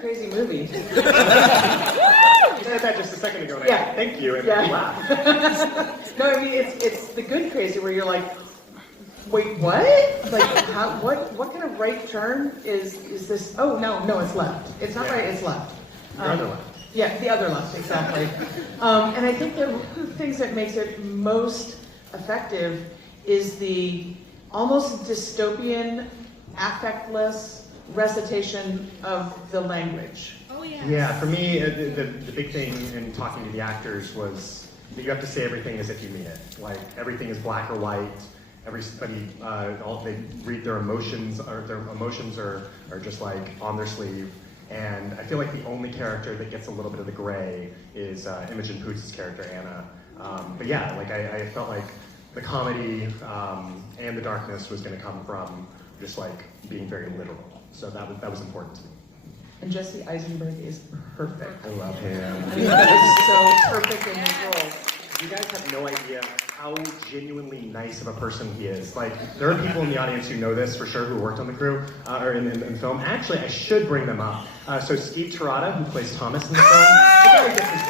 crazy movie. You said that just a second ago, and Yeah. thank you, and Yeah. you laughed. No, I mean it's the good crazy where you're like, wait, what? Like, what kind of right turn is this? Oh no, it's left. It's not right. It's left. The other left. Yeah, the other left, exactly. And I think that one of the things that makes it most effective is the almost dystopian, affectless recitation of the language. Oh yeah. Yeah, for me, the big thing in talking to the actors was that you have to say everything as if you mean it. Like, everything is black or white. Everybody, they read their emotions, or their emotions are just like on their sleeve. And I feel like the only character that gets a little bit of the gray is Imogen Poots' character, Anna. But yeah, like I felt like the comedy and the darkness was going to come from just like being very literal. So that was important to me. And Jesse Eisenberg is perfect. I love him. I mean, he's so perfect in his role. You guys have no idea how genuinely nice of a person he is. Like, there are people in the audience who know this for sure, who worked on the crew, or in film. Actually, I should bring them up. So Steve Terada, who plays Thomas in the film, you gotta get his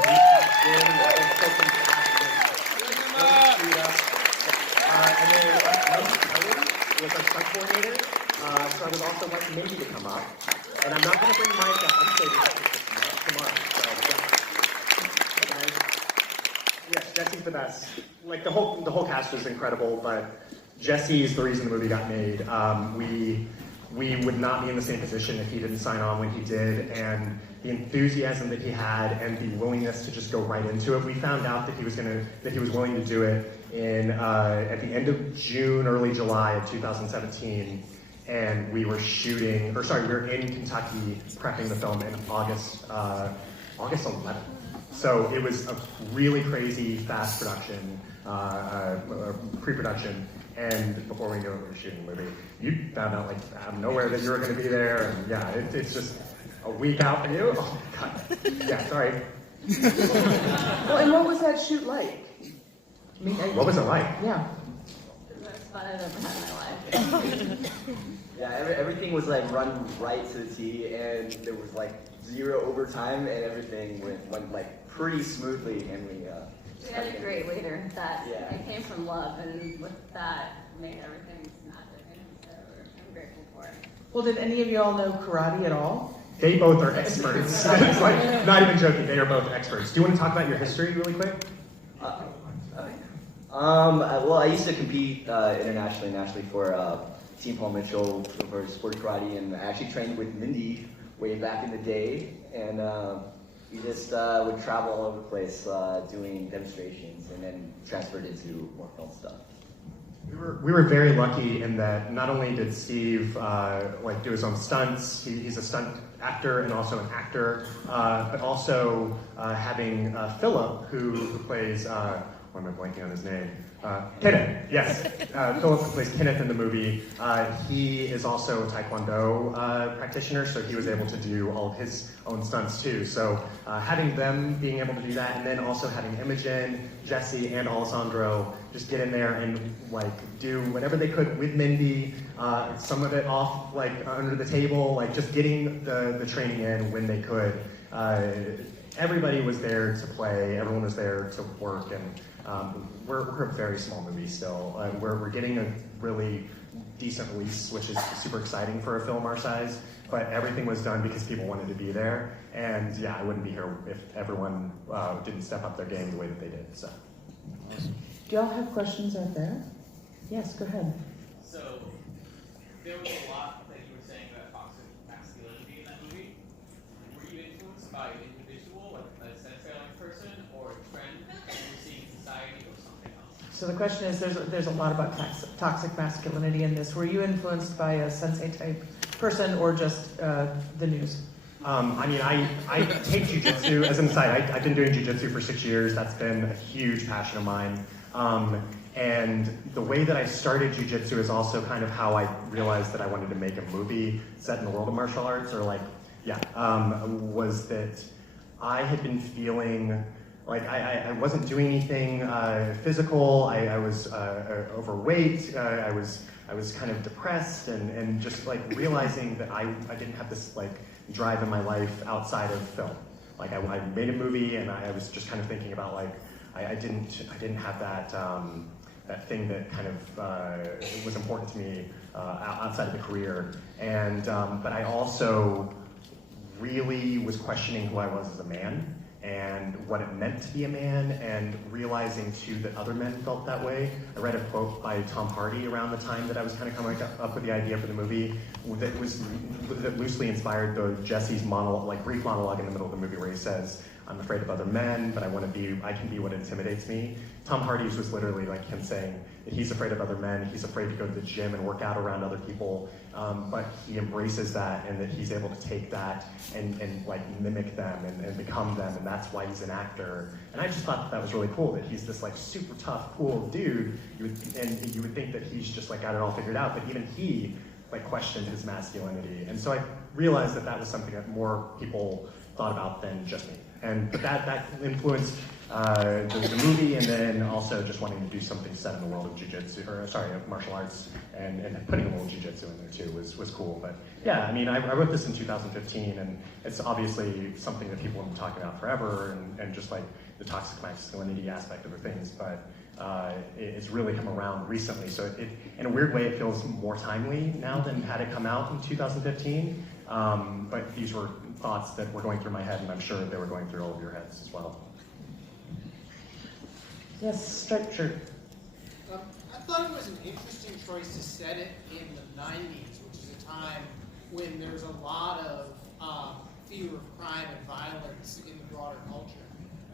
and then was our stunt coordinator. So I would also like Mindy to come up. And I'm not gonna bring Mike up on stage tomorrow. Yes, Jesse's the best. Like the whole cast was incredible, but Jesse is the reason the movie got made. We would not be in the same position if he didn't sign on when he did, and the enthusiasm that he had and the willingness to just go right into it. We found out that he was willing to do it at the end of June, early July of 2017, and we were in Kentucky prepping the film in August 11th. So it was a really crazy fast production, pre-production, and before we knew it, we were shooting the movie. You found out like out of nowhere that you were going to be there, and yeah, it's just a week out for you. Oh my god. Yeah, sorry. Well, and what was that shoot like? I mean, What was it like? Yeah. The most fun I've ever had in my life. Yeah, everything was like run right to the T, and there was like 0 overtime, and everything went like pretty smoothly, and we had a great waiter that Yeah. it came from love, and with that made everything magic, and so I'm grateful for it. Well, did any of you all know karate at all? They both are experts. It's like, not even joking, they are both experts. Do you want to talk about your history really quick? Well, I used to compete internationally and nationally for Team Paul Mitchell for sport karate, and I actually trained with Mindy way back in the day, and we just would travel all over the place doing demonstrations, and then transferred into more film stuff. We were very lucky in that not only did Steve do his own stunts, he's a stunt actor and also an actor, but also having Philip, who plays, why am I blanking on his name? Kenneth, yes. Philip, who plays Kenneth in the movie, he is also a Taekwondo practitioner, so he was able to do all of his own stunts too. So having them being able to do that, and then also having Imogen, Jesse, and Alessandro just get in there and like do whatever they could with Mindy, some of it off like under the table, like just getting the training in when they could. Everybody was there to play, everyone was there to work, and we're a very small movie still. We're getting a really decent release, which is super exciting for a film our size, but everything was done because people wanted to be there, and yeah, I wouldn't be here if everyone didn't step up their game the way that they did, so. Do y'all have questions out there? Yes, go ahead. So, there was a lot that you were saying about toxic masculinity in that movie. Were you influenced by an individual, like a set-selling person, or a trend that you're seeing in society, or something else? So the question is, there's a lot about toxic masculinity in this. Were you influenced by a sensei type person or just the news? I mean, I take jiu-jitsu as an aside. I've been doing jiu-jitsu for 6 years. That's been a huge passion of mine. And the way that I started jiu-jitsu is also kind of how I realized that I wanted to make a movie set in the world of martial arts, or like, was that I had been feeling like I wasn't doing anything physical. I was overweight. I was kind of depressed, and just like realizing that I didn't have this drive in my life outside of film. Like I made a movie, and I was just kind of thinking about like I didn't have that that thing that kind of was important to me outside of the career, and but I also really was questioning who I was as a man and what it meant to be a man, and realizing too that other men felt that way. I read a quote by Tom Hardy around the time that I was kind of coming up with the idea for the movie that loosely inspired the Jesse's monologue, like brief monologue in the middle of the movie where he says, "I'm afraid of other men, but I can be what intimidates me." Tom Hardy's was literally like him saying that he's afraid of other men, he's afraid to go to the gym and work out around other people, but he embraces that, and that he's able to take that and like mimic them and become them, and that's why he's an actor. And I just thought that was really cool, that he's this like super tough, cool dude, and you would think that he's just like got it all figured out, but even he like questioned his masculinity. And so I realized that was something that more people thought about than just me. And but that influenced the movie, and then also just wanting to do something set in the world of jiu-jitsu, or sorry, of martial arts, and putting a little jiu-jitsu in there too was cool. But yeah, I mean, I wrote this in 2015, and it's obviously something that people have been talking about forever, and just like the toxic masculinity aspect of the things, but it's really come around recently. So it, in a weird way, it feels more timely now than had it come out in 2015. But these were thoughts that were going through my head, and I'm sure they were going through all of your heads as well. Yes, striped shirt. I thought it was an interesting choice to set it in the 90s, which is a time when there's a lot of fear of crime and violence in the broader culture.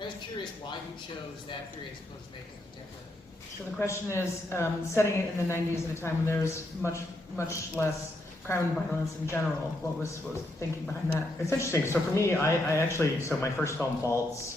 I was curious why you chose that period as opposed to making it contemporary. So the question is, setting it in the 90s at a time when there was much less crime and violence in general. What was thinking behind that? It's interesting. So for me, I actually, so my first film, Vaults,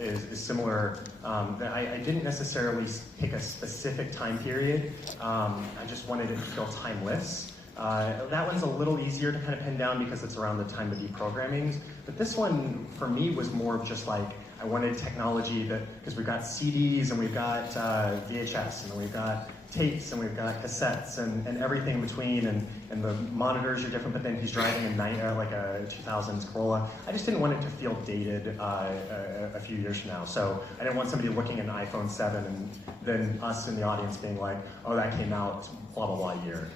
is similar. I didn't necessarily pick a specific time period. I just wanted it to feel timeless. That one's a little easier to kind of pin down because it's around the time of deprogramming. But this one, for me, was more of just like, I wanted technology that, because we've got CDs, and we've got VHS, and we've got tapes, and we've got cassettes, and everything in between, and the monitors are different, but then he's driving like a 2000s Corolla. I just didn't want it to feel dated a few years from now. So I didn't want somebody looking at an iPhone 7 and then us in the audience being like, oh, that came out blah, blah, blah year.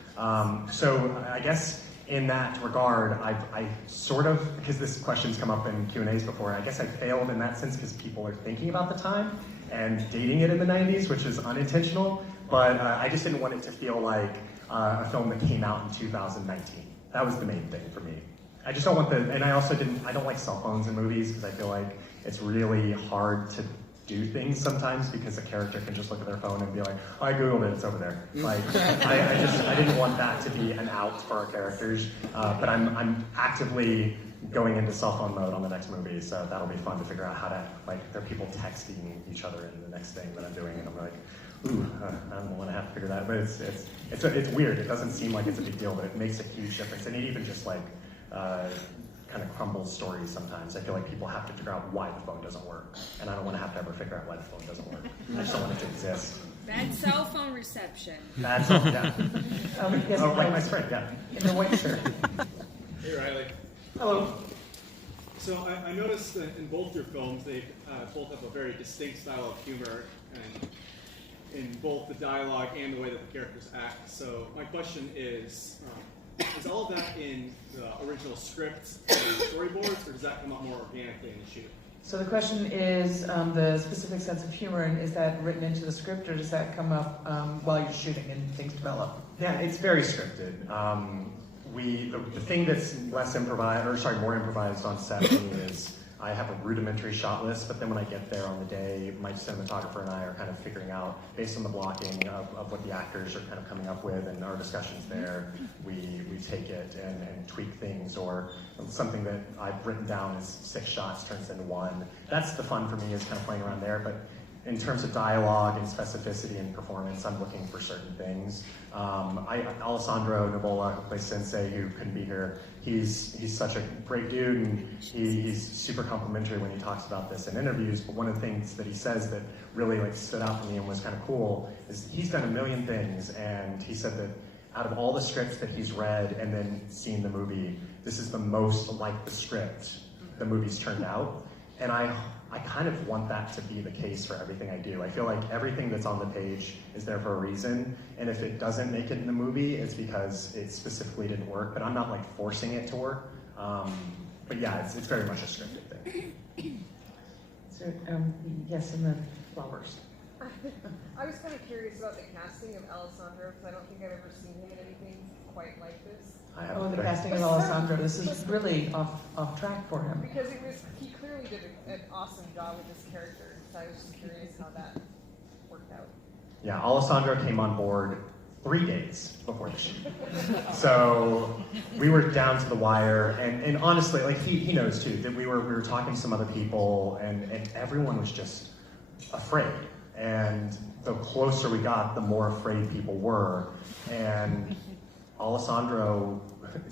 So I guess in that regard, I sort of, because this question's come up in Q&As before, I guess I failed in that sense because people are thinking about the time and dating it in the 90s, which is unintentional, but I just didn't want it to feel like a film that came out in 2019. That was the main thing for me. I just don't want and I don't like cell phones in movies because I feel like it's really hard to do things sometimes because a character can just look at their phone and be like, oh, I Googled it, it's over there. Like, I didn't want that to be an out for our characters, but I'm actively going into cell phone mode on the next movie, so that'll be fun to figure out how to, like, there are people texting each other in the next thing that I'm doing, and I'm like, ooh, I don't want to have to figure that, but it's weird. It doesn't seem like it's a big deal, but it makes a huge difference, and it even just like, kind of crumbles stories sometimes. I feel like people have to figure out why the phone doesn't work, and I don't want to have to ever figure out why the phone doesn't work. I just don't want it to exist. Bad cell phone reception. That's all, yeah. Yes, Oh, like my friend, yeah. in the white shirt. Hey, Riley. Hello. So I noticed that in both your films, they both have a very distinct style of humor, and in both the dialogue and the way that the characters act. So my question is all of that in the original script and storyboards, or does that come up more organically in the shoot? So the question is the specific sense of humor, and is that written into the script, or does that come up while you're shooting and things develop? Yeah, it's very scripted. The thing that's more improvised on set for me is I have a rudimentary shot list, but then when I get there on the day, my cinematographer and I are kind of figuring out, based on the blocking of what the actors are kind of coming up with and our discussions there, we take it and tweak things, or something that I've written down as 6 shots turns into 1. That's the fun for me, is kind of playing around there, but in terms of dialogue and specificity and performance, I'm looking for certain things. Alessandro Nivola, who plays Sensei, who couldn't be here, he's such a great dude, and he's super complimentary when he talks about this in interviews, but one of the things that he says that really like stood out for me and was kind of cool is he's done a million things, and he said that out of all the scripts that he's read and then seen the movie, this is the most like the script the movie's turned out. And I kind of want that to be the case for everything I do. I feel like everything that's on the page is there for a reason, and if it doesn't make it in the movie, it's because it specifically didn't work, but I'm not like forcing it to work. But yeah, it's very much a scripted thing. So, yes, and the flowers. I was kind of curious about the casting of Alessandro, because I don't think I've ever seen him in anything quite like this. Oh, the casting of Alessandro. This is really off track for him. Because he clearly did an awesome job with this character, so I was just curious how that worked out. Yeah, Alessandro came on board 3 days before the shoot. So we were down to the wire, and honestly, like he knows too, that we were talking to some other people, and everyone was just afraid. And the closer we got, the more afraid people were. And Alessandro,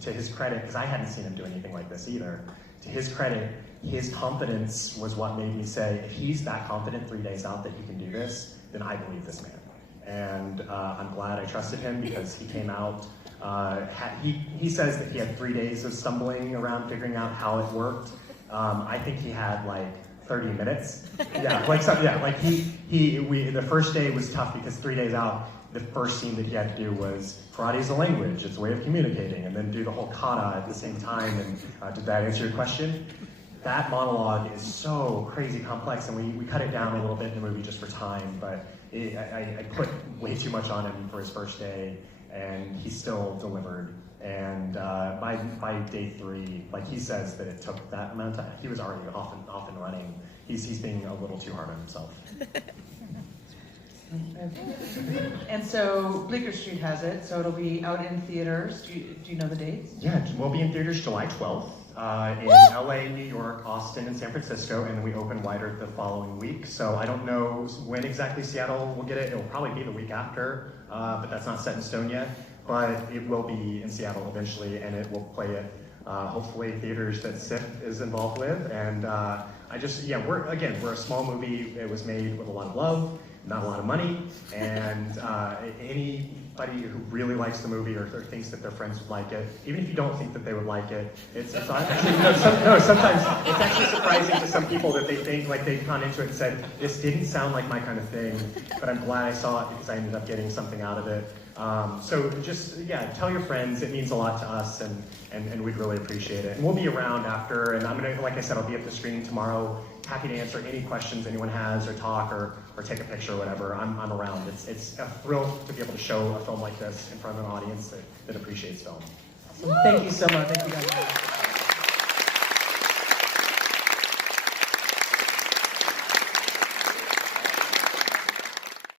to his credit, because I hadn't seen him do anything like this either, to his credit, his confidence was what made me say, if he's that confident 3 days out that he can do this, then I believe this man. And I'm glad I trusted him, because he came out, he says that he had 3 days of stumbling around figuring out how it worked. I think he had like 30 minutes. Yeah, the first day was tough because 3 days out, the first scene that he had to do was karate is a language, it's a way of communicating, and then do the whole kata at the same time. And did that answer your question? That monologue is so crazy complex, and we cut it down a little bit in the movie just for time, but I put way too much on him for his first day, and he still delivered. And by day 3, like he says that it took that amount of time. He was already off and running. He's being a little too hard on himself. And so Bleecker Street has it, so it'll be out in theaters. Do you know the dates? Yeah, we'll be in theaters July 12th in LA, New York, Austin, and San Francisco, and we open wider the following week. So I don't know when exactly Seattle will get it. It'll probably be the week after, but that's not set in stone yet. But it will be in Seattle eventually, and it will play at hopefully theaters that SIFF is involved with. And we're a small movie. It was made with a lot of love, not a lot of money, and anybody who really likes the movie or thinks that their friends would like it, even if you don't think that they would like it, sometimes it's actually surprising to some people that they think, like they've gone into it and said, this didn't sound like my kind of thing, but I'm glad I saw it because I ended up getting something out of it. So tell your friends. It means a lot to us, and we'd really appreciate it. And we'll be around after, and I'm gonna, like I said, I'll be at the screening tomorrow. Happy to answer any questions anyone has, or talk, or take a picture, or whatever. I'm around. It's a thrill to be able to show a film like this in front of an audience that appreciates film. Awesome. Thank you so much. Thank you guys.